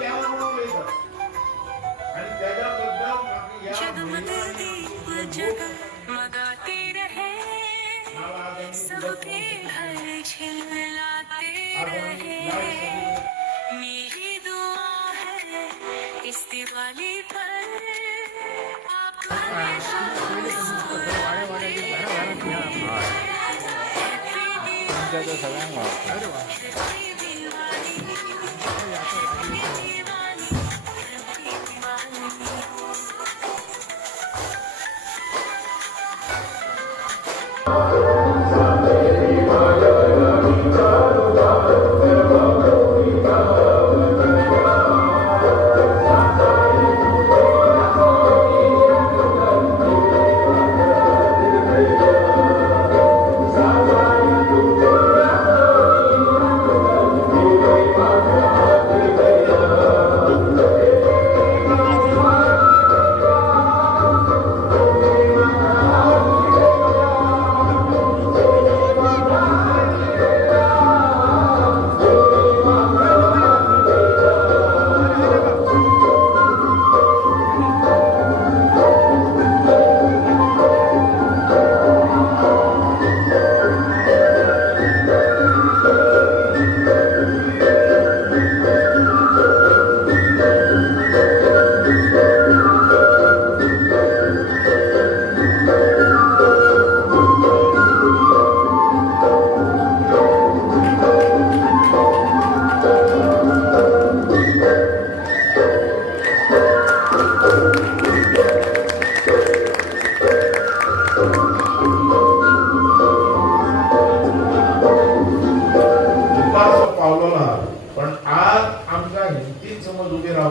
त्यामुळे आणि त्याच्याबद्दल मात्र या मेरी दुआ है इस दिवाली पर आप हमेशा मुस्कुराते रहो।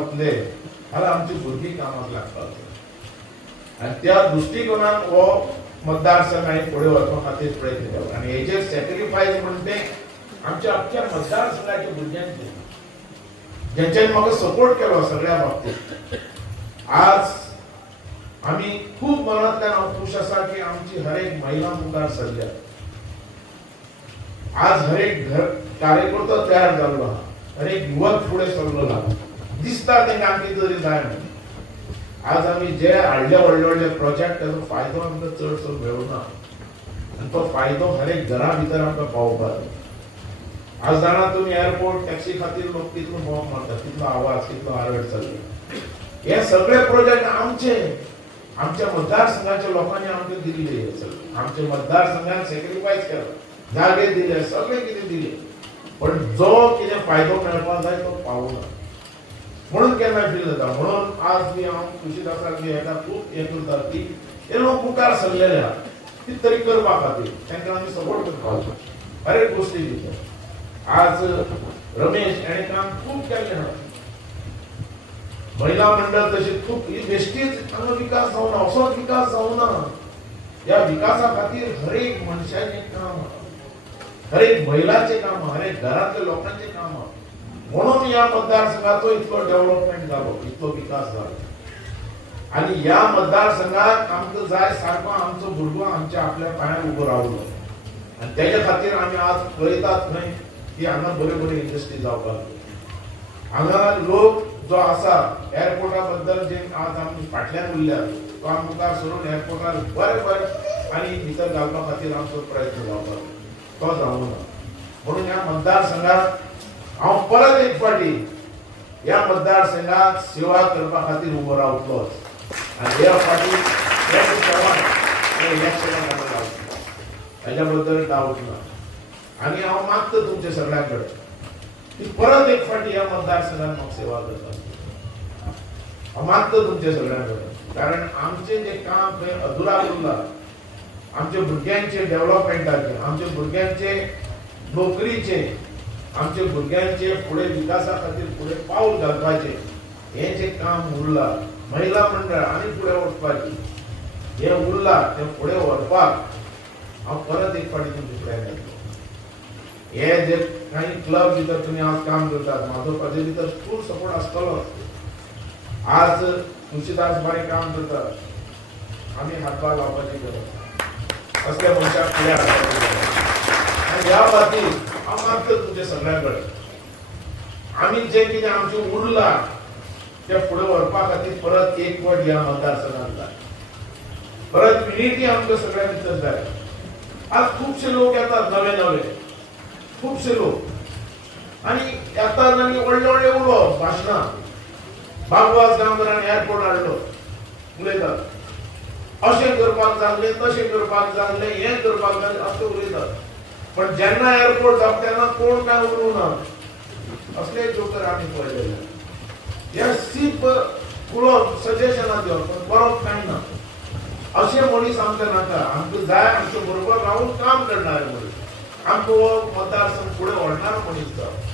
समज उभे आमची भुरगीं कामाक लागतात. आणि त्या दृश्टीकोनान हो मतदारसंघ हांवें फुडें वचपा खातीर प्रयत्न केलो. आनी हेजेर सॅक्रिफायस म्हण तें आमच्या अख्ख्या मतदारसंघाच्या भुरग्यांचे ज्यांच्यानी म्हाका सपोर्ट केलो सगळ्या बाबतीत. आज आमी खूब मनातल्यान हांव खूश आसा की आमची हर एक महिला मुखार सरल्या आज हर एक घर कार्यकर्तो तयार जाल्लो आहा हर एक युवक फुडें सरलो आहा दिसता तेंका आमकां कितें तरी जाय आज आमी जे हाडले व्हडले व्हडले प्रोजेक्ट ताचो फायदो आमकां चडसो मेळूना आनी तो फायदो हर एक घरा भितर आमकां पावोवपाक जाय. आज जाणा तुमी एअरपोर्ट टॅक्सी खातीर लोक कितलो मोग मारतात. कितलो आवाज कितलो आरड चल्ला. हे सगळे प्रोजेक्ट आमचे. आमच्या मतदारसंघाच्या लोकांनी आमकां दिल्ले हे सगळे. आमच्या मतदारसंघान सॅक्रिफायस केला. जागे दिले सगळे कितें दिले. पण जो कितें फायदो मेळपाक जाय तो पावना म्हणून केन्ना फील जाता. म्हणून आज मी हांव खुशी आसा की हेका खूब हें करता की हे लोक मुखार सरलेले आहा कित तरी करपा खातीर तांकां आमी सपोर्ट करपाक जाय हर गोश्टी भितर आज रमेश हेणें काम खूब केल्लें आहा महिला मंडळ तशी खूब ही बेश्टीच हांगा विकास जावना असोच विकास जावना ह्या विकासा खातीर हर एक मनशाचें काम. आहा. हर एक काम हर एक घरांतल्या लोकांचे काम. आहा. म्हणून या मतदारसंघाचो इतकं डेव्हलपमेंट जालो इतकं विकास जालो आणि या मतदारसंघात आमकां जाय सारको आमचो भुरगो आमच्या आपल्या पांयार उबो रावलो आणि त्याच्या खातीर आमी आज पळयतात खंय की हांगा बऱ्यो बऱ्यो इंडस्ट्री जावपाक लागल्यो. हांगा लोक जो आसा एअरपोर्टा बद्दल जे आज आमी फाटल्यान उरल्या तो आमी मुखार सरून एअरपोर्टार बरें बरें आनी भितर घालपा खातीर आमचो प्रयत्न जावपाक तो तो जावना म्हणून ह्या मतदारसंघात हांव परत एक फाटी ह्या मतदारसंघात सेवा करपा खातीर उबो रावतलोच आनी ह्या फाटी हे इलेक्शनाक आमी रावतलो बद्दल डावट ना आनी हांव मागता तुमच्या सगळ्यां कडेन की परत एक फाटी ह्या मतदारसंघात म्हाका सेवा करता हांव मागता तुमच्या सगळ्यां कडेन कारण आमचें जें काम थंय अधुरा उरलां आमच्या भुरग्यांचे डेव्हलपमेंटाचे आमच्या भुरग्यांचे नोकरीचे आमच्या भुरग्यांचे फुडें विकासा खातीर फुडें पावल घालपाचें हें जें काम उरलां महिला मंडळ आनी फुडें वचपाची हें उरलां तें फुडें व्हरपाक हांव परत एक फावटी तुमचे फुड्यान येतलो हे जे काही क्लब भितर तुमी आज काम करतात म्हाजो ताजे भितर फूल सपोर्ट आसतलो आज तुळशीदास बाई काम करतात. आमी हातभार लावपाची गरज असल्या मनशाक फुडें हाडपाची आनी ह्या खातीर हांव मागता तुमच्या सगळ्यां कडेन आमी जें कितें आमचें उरलां. तें फुडें व्हरपा खातीर परत एकवट ह्या मतदारसंघांत जाय परत युनिटी आमकां सगळ्या भितर जाय आज खुबशे लोक येतात नवे नवे. खुबशे लोक. आनी येतात आनी व्हडले व्हडले उलोवप भाशणां बागवास आनी एअरपोर्ट हाडलो उलयतात अशें करपाक जाल्लें तशें करपाक जाल्लें हें करपाक जाल्लें अशें उलयतात पण जेन्ना एअरपोर्ट जाता तेन्ना कोण काय उलोवं ना असले जोकर आम्ही पडलेले या सीप उलोवप सजेशनां दिवप पण बरोबर कांय ना अशे मनीस आमकां नाका. आमकां जाय आमचे बरोबर रावून काम करणारे मनीस आमकां हो मतदारसंघ फुडें व्हरणारो मनीस जाय